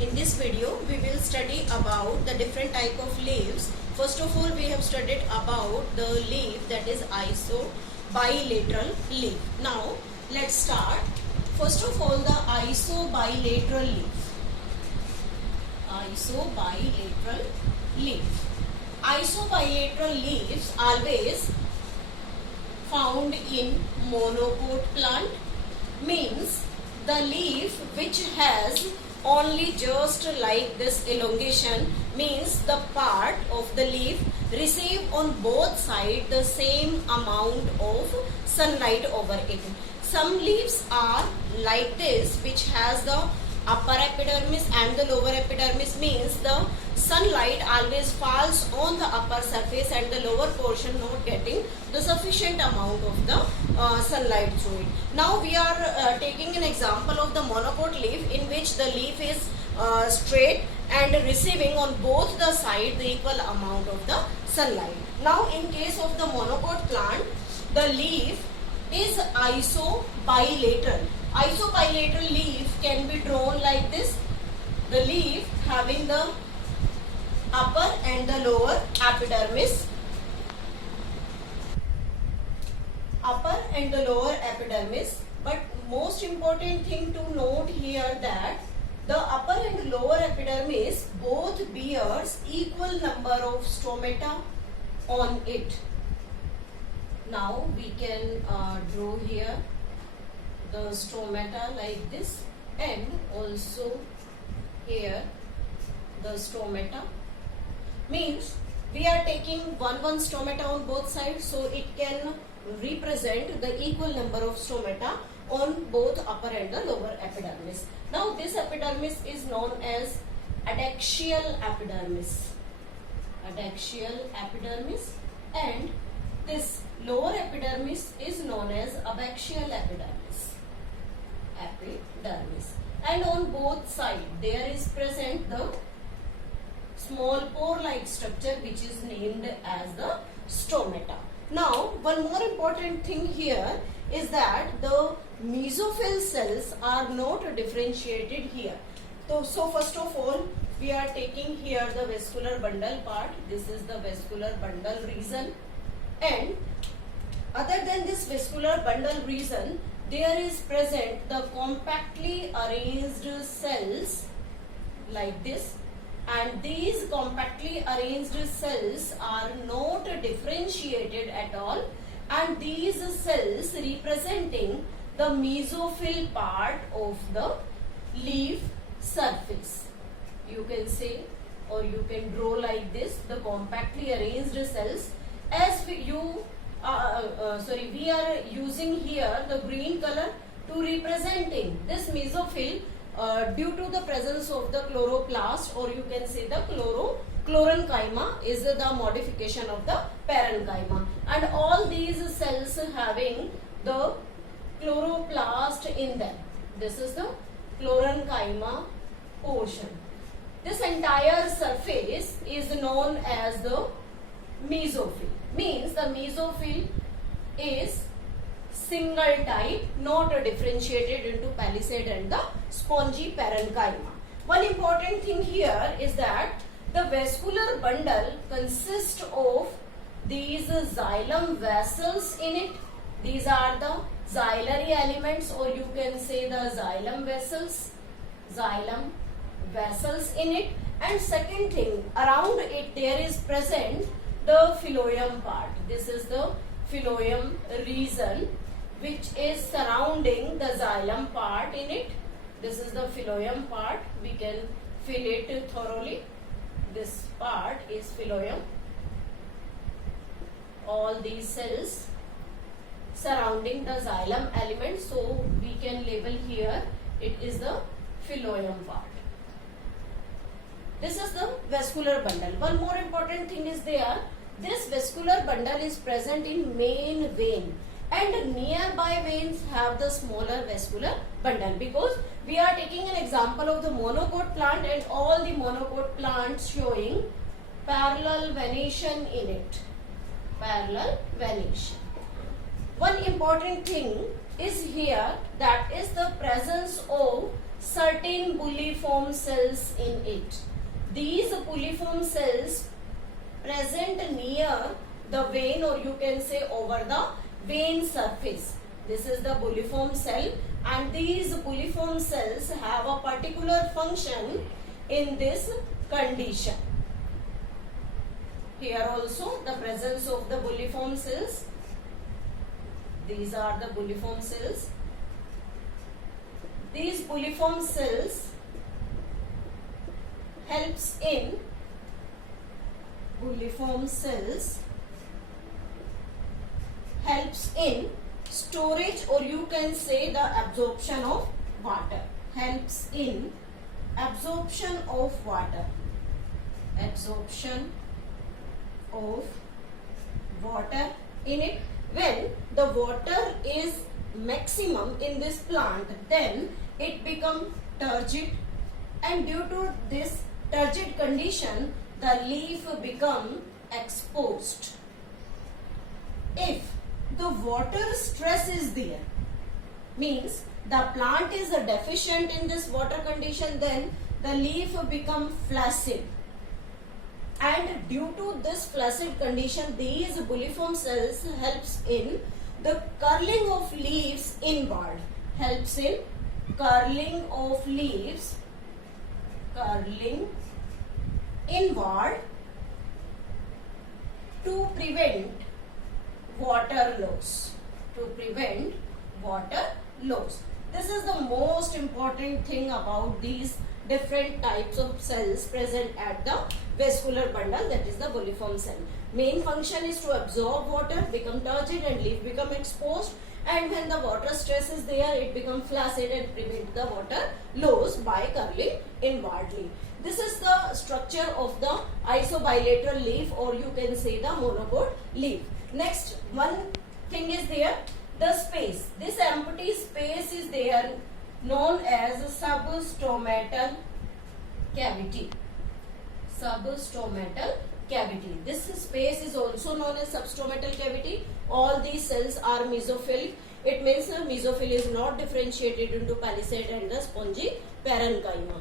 In this video, we will study about the different type of leaves. First of all, we have studied about the leaf that is isobilateral leaf. Now, let's start. First of all, the isobilateral leaf. Isobilateral leaf. Isobilateral leaves always found in monocot plant, means the leaf which has only just like this elongation, means the part of the leaf receive on both sides the same amount of sunlight over it. Some leaves are like this, which has the upper epidermis and the lower epidermis, means the sunlight always falls on the upper surface and the lower portion not getting the sufficient amount of the sunlight through it. Now we are taking an example of the monocot leaf, in which the leaf is straight and receiving on both the sides the equal amount of the sunlight. Now in case of the monocot plant, the leaf is isobilateral. Isobilateral leaf can be drawn like this. The leaf having the upper and the lower epidermis. Upper and the lower epidermis. But most important thing to note here that the upper and lower epidermis both bears equal number of stomata on it. Now we can draw here the stomata like this, and also here the stomata, means we are taking one stomata on both sides, so it can represent the equal number of stomata on both upper and the lower epidermis. Now this epidermis is known as adaxial epidermis. Adaxial epidermis, and this lower epidermis is known as abaxial epidermis. And on both sides there is present the small pore-like structure which is named as the stomata. Now one more important thing here is that the mesophyll cells are not differentiated here. So first of all, we are taking here the vascular bundle part. This is the vascular bundle region, and other than this vascular bundle region, there is present the compactly arranged cells like this, and these compactly arranged cells are not differentiated at all, and these cells representing the mesophyll part of the leaf surface. You can say, or you can draw like this, the compactly arranged cells. As we are using here the green color to representing this mesophyll due to the presence of the chloroplast, or you can say the chlorenchyma is the modification of the parenchyma, and all these cells having the chloroplast in them. This is the chlorenchyma portion. This entire surface is known as the mesophyll, means the mesophyll is single type, not differentiated into palisade and the spongy parenchyma. One important thing here is that the vascular bundle consists of these xylem vessels in it. These are the xylary elements, or you can say the xylem vessels in it. And second thing, around it there is present the phloem part. This is the phloem region which is surrounding the xylem part in it. This is the phloem part. We can fill it thoroughly. This part is phloem. All these cells surrounding the xylem element, so we can label here it is the phloem part. This is the vascular bundle. One more important thing is there. This vascular bundle is present in main vein, and nearby veins have the smaller vascular bundle, because we are taking an example of the monocot plant, and all the monocot plants showing parallel venation in it. Parallel venation. One important thing is here, that is the presence of certain bulliform cells in it. These bulliform cells present near the vein, or you can say over the vein surface. This is the bulliform cell, and these bulliform cells have a particular function in this condition. Here also the presence of the bulliform cells. These are the bulliform cells. These bulliform cells helps in storage, or you can say the absorption of water. Helps in absorption of water. Absorption of water in it. When the water is maximum in this plant, then it becomes turgid, and due to this turgid condition, the leaf become exposed. If the water stress is there, means the plant is deficient in this water condition, then the leaf become flaccid, and due to this flaccid condition, these bulliform cells helps in the curling of leaves inward. Helps in curling of leaves, curling inward, to prevent water loss. To prevent water loss. This is the most important thing about these different types of cells present at the vascular bundle, that is the bulliform cell. Main function is to absorb water, become turgid, and leaf become exposed, and when the water stress is there, it becomes flaccid and prevent the water loss by curling inwardly. This is the structure of the isobilateral leaf, or you can say the monopod leaf. Next one thing is there, the space. This empty space is there, known as substomatal cavity. Substomatal cavity. This space is also known as substomatal cavity. All these cells are mesophilic. It means the mesophyll is not differentiated into palisade and the spongy parenchyma.